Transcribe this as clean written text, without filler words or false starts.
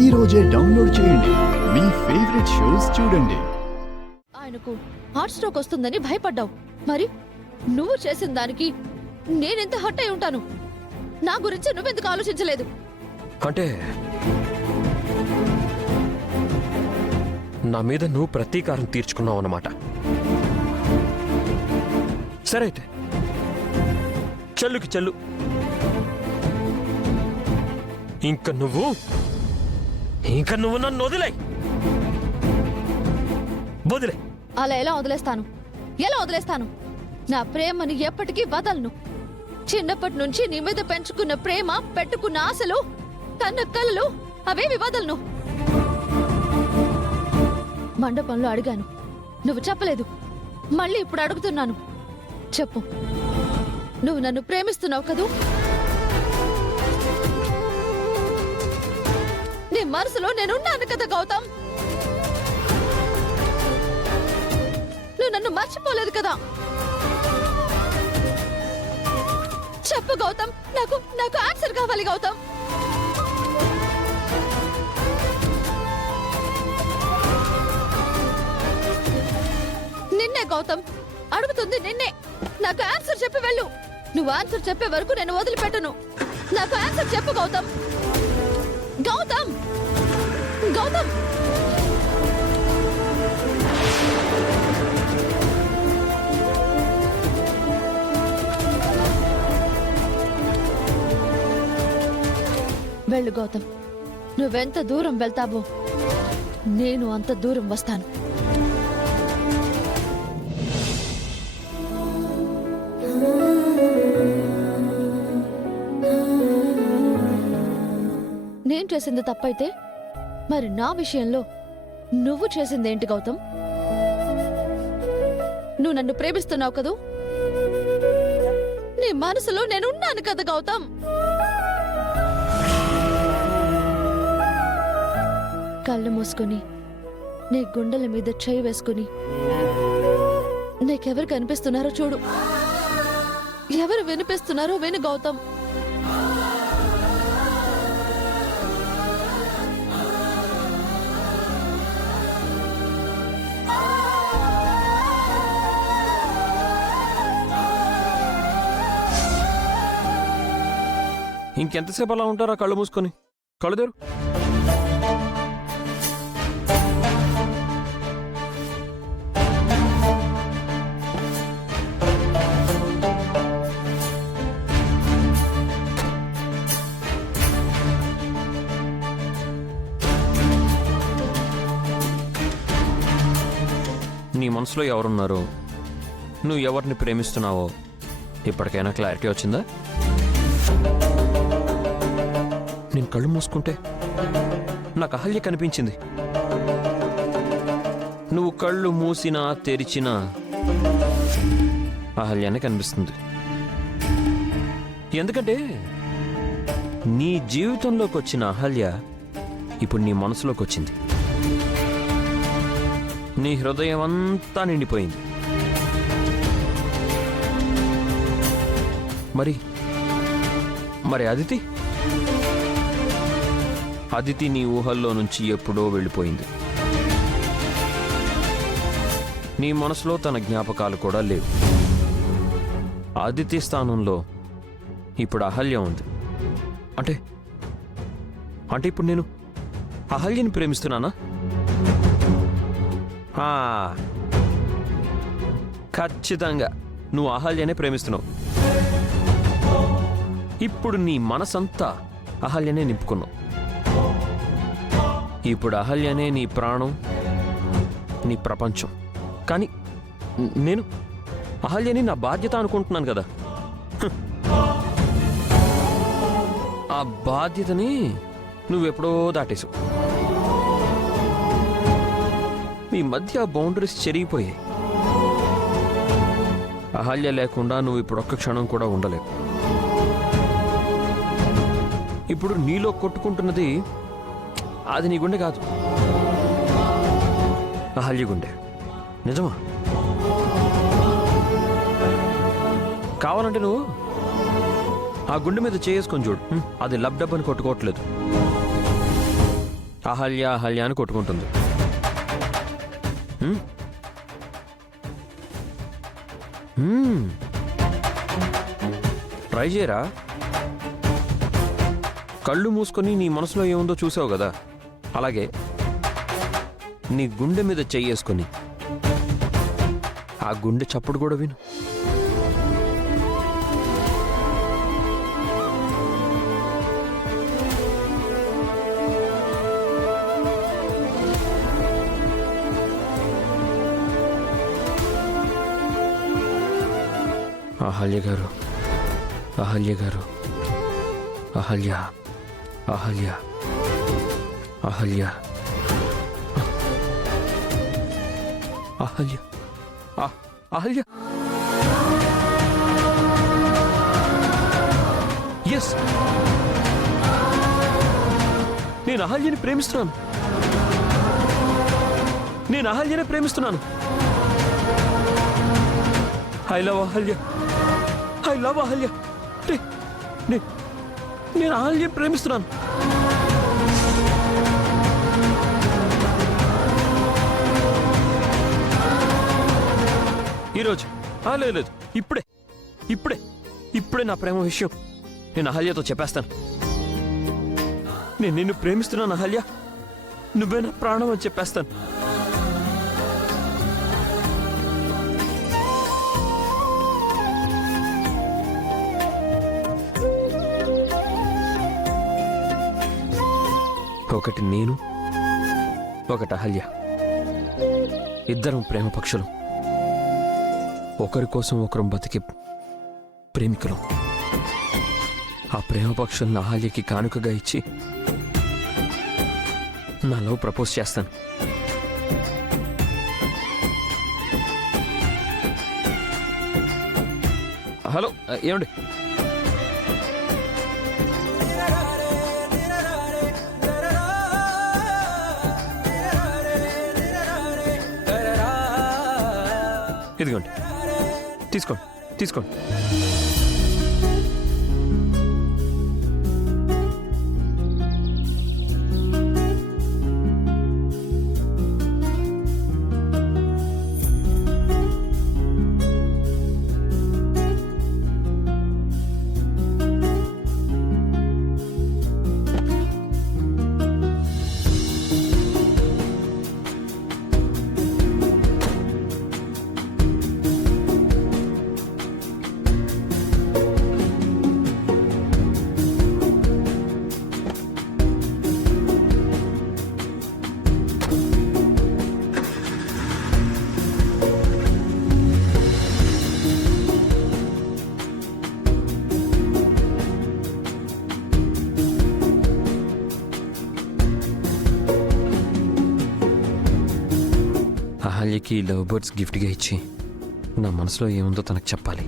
ఈ రోజే డౌన్లోడ్ చేయండి. మీ ఫేవరెట్ షోస్ చూడండి. ఆయనకు హార్ట్ స్ట్రోక్ వస్తుందని భయపడ్డావు. మరి నువ్వు చేసిన దానికి నేనెంత హర్ట్ అయి ఉంటాను. నా గురించి నువ్వెందుకు ఆలోచించలేదు? అంటే నా మీద నువ్వు ప్రతీకారం తీర్చుకున్నావు అన్నమాట. సరే అయితే చెల్లుకి చెల్లు. ఇంక నువ్వు నన్ను వదిలే. అలా ఎలా వదిలేస్తాను? నా ప్రేమని ఎప్పటికీ వదలను. చిన్నప్పటి నుంచి నీ మీద పెంచుకున్న ప్రేమ, పెట్టుకున్న ఆశలు, కన్న కలలు అవేవి వదలను. మండపంలో అడిగాను, నువ్వు చెప్పలేదు. మళ్ళీ ఇప్పుడు అడుగుతున్నాను, చెప్పు. నువ్వు నన్ను ప్రేమిస్తున్నావు కదూ? నీ మనసులో నేనున్నాను కదా గౌతమ్. నువ్వు నన్ను మర్చిపోలేదు కదా? చెప్పు గౌతమ్. నాకు ఆన్సర్ కావాలి గౌతమ్. నిన్నే గౌతమ్, అడుగుతుంది నిన్నే. నాకు ఆన్సర్ చెప్పి వెళ్ళు. నువ్వు ఆన్సర్ చెప్పే వరకు నేను వదిలిపెట్టను. నాకు ఆన్సర్ చెప్పు గౌతమ్. గౌతమ్ గౌతమ్ వెళ్ళు గౌతమ్. నువ్వెంత దూరం వెళ్తావో నేను అంత దూరం వస్తాను. నేను చేసింది తప్పైతే మరి నా విషయంలో నువ్వు చేసిందేంటి గౌతమ్? నువ్వు నన్ను ప్రేమిస్తున్నావు కదూ? నీ మనసులో నేనున్నాను కదా గౌతమ్. కళ్ళు మూసుకొని నీ గుండెల మీద చేయి వేసుకుని నీకెవరు కనిపిస్తున్నారో చూడు. ఎవరు వినిపిస్తున్నారో విను గౌతమ్. ఇంకెంతసేపు అలా ఉంటారా? కళ్ళు మూసుకొని కళ్ళు తెరు. నీ మనసులో ఎవరున్నారో, నువ్వు ఎవరిని ప్రేమిస్తున్నావో ఇప్పటికైనా క్లారిటీ వచ్చిందా? నేను కళ్ళు మూసుకుంటే నాకు అహల్య కనిపించింది. నువ్వు కళ్ళు మూసినా తెరిచినా అహల్యనే కనిపిస్తుంది. ఎందుకంటే నీ జీవితంలోకి వచ్చిన అహల్య ఇప్పుడు నీ మనసులోకి వచ్చింది. నీ హృదయం అంతా నిండిపోయింది. మరి అదితి నీ ఊహల్లో నుంచి ఎప్పుడో వెళ్ళిపోయింది. నీ మనసులో తన జ్ఞాపకాలు కూడా లేవు. అదితి స్థానంలో ఇప్పుడు అహల్య ఉంది. అంటే ఇప్పుడు నేను అహల్యని ప్రేమిస్తున్నానా? ఖచ్చితంగా నువ్వు అహల్యనే ప్రేమిస్తున్నావు. ఇప్పుడు నీ మనసంతా అహల్యనే నింపుకున్నావు. ఇప్పుడు అహల్యనే నీ ప్రాణం, నీ ప్రపంచం. కానీ నేను అహల్యని నా బాధ్యత అనుకుంటున్నాను కదా. ఆ బాధ్యతని నువ్వెప్పుడో దాటేశావు. మీ మధ్య బౌండరీస్ చెరిగిపోయాయి. అహల్య లేకుండా నువ్వు ఇప్పుడు ఒక్క క్షణం కూడా ఉండలేవు. ఇప్పుడు నీలో కొట్టుకుంటున్నది అది నీ గుండె కాదు, అహల్య గుండె. నిజమా? కావాలంటే నువ్వు ఆ గుండె మీద చేసుకొని చూడు. అది లబ్ డబ్బని కొట్టుకోవట్లేదు. అహల్య అహల్య అని కొట్టుకుంటుంది. హ్మ్? ట్రై చేయరా? కళ్ళు మూసుకొని నీ మనసులో ఏముందో చూసావు కదా, అలాగే నీ గుండె మీద చెయ్యేసుకొని ఆ గుండె చప్పుడు కూడా విను. అహల్య గారు, అహల్య గారు, అహల్య, అహల్య, అహల్య, అహల్య, అహల్య. ఎస్, నేను అహల్యని ప్రేమిస్తున్నాను. నేను అహల్యనే ప్రేమిస్తున్నాను. I love Ahalya, I love Ahalya. నేను అహల్య ప్రేమిస్తున్నాను. ఈరోజు లేదు లేదు, ఇప్పుడే ఇప్పుడే ఇప్పుడే నా ప్రేమ విషయం నేను అహల్యతో చెప్పేస్తాను. నేను నిన్ను ప్రేమిస్తున్నాను అహల్య, నువ్వే నా ప్రాణం అని చెప్పేస్తాను. ఒకటి నేను, ఒకటి అహల్య, ఇద్దరం ప్రేమ పక్షులు, ఒకరి కోసం ఒకరం బతికే ప్రేమికులు. ఆ ప్రేమ పక్షులను అహల్యకి కానుకగా ఇచ్చి నా లవ్ ప్రపోజ్ చేస్తాను. హలో, ఏమండి? ఇదిగోండి, తీసుకోండి తీసుకోండి. అహల్యకి లవ్ బర్డ్స్ గిఫ్ట్గా ఇచ్చి నా మనసులో ఏముందో తనకు చెప్పాలి.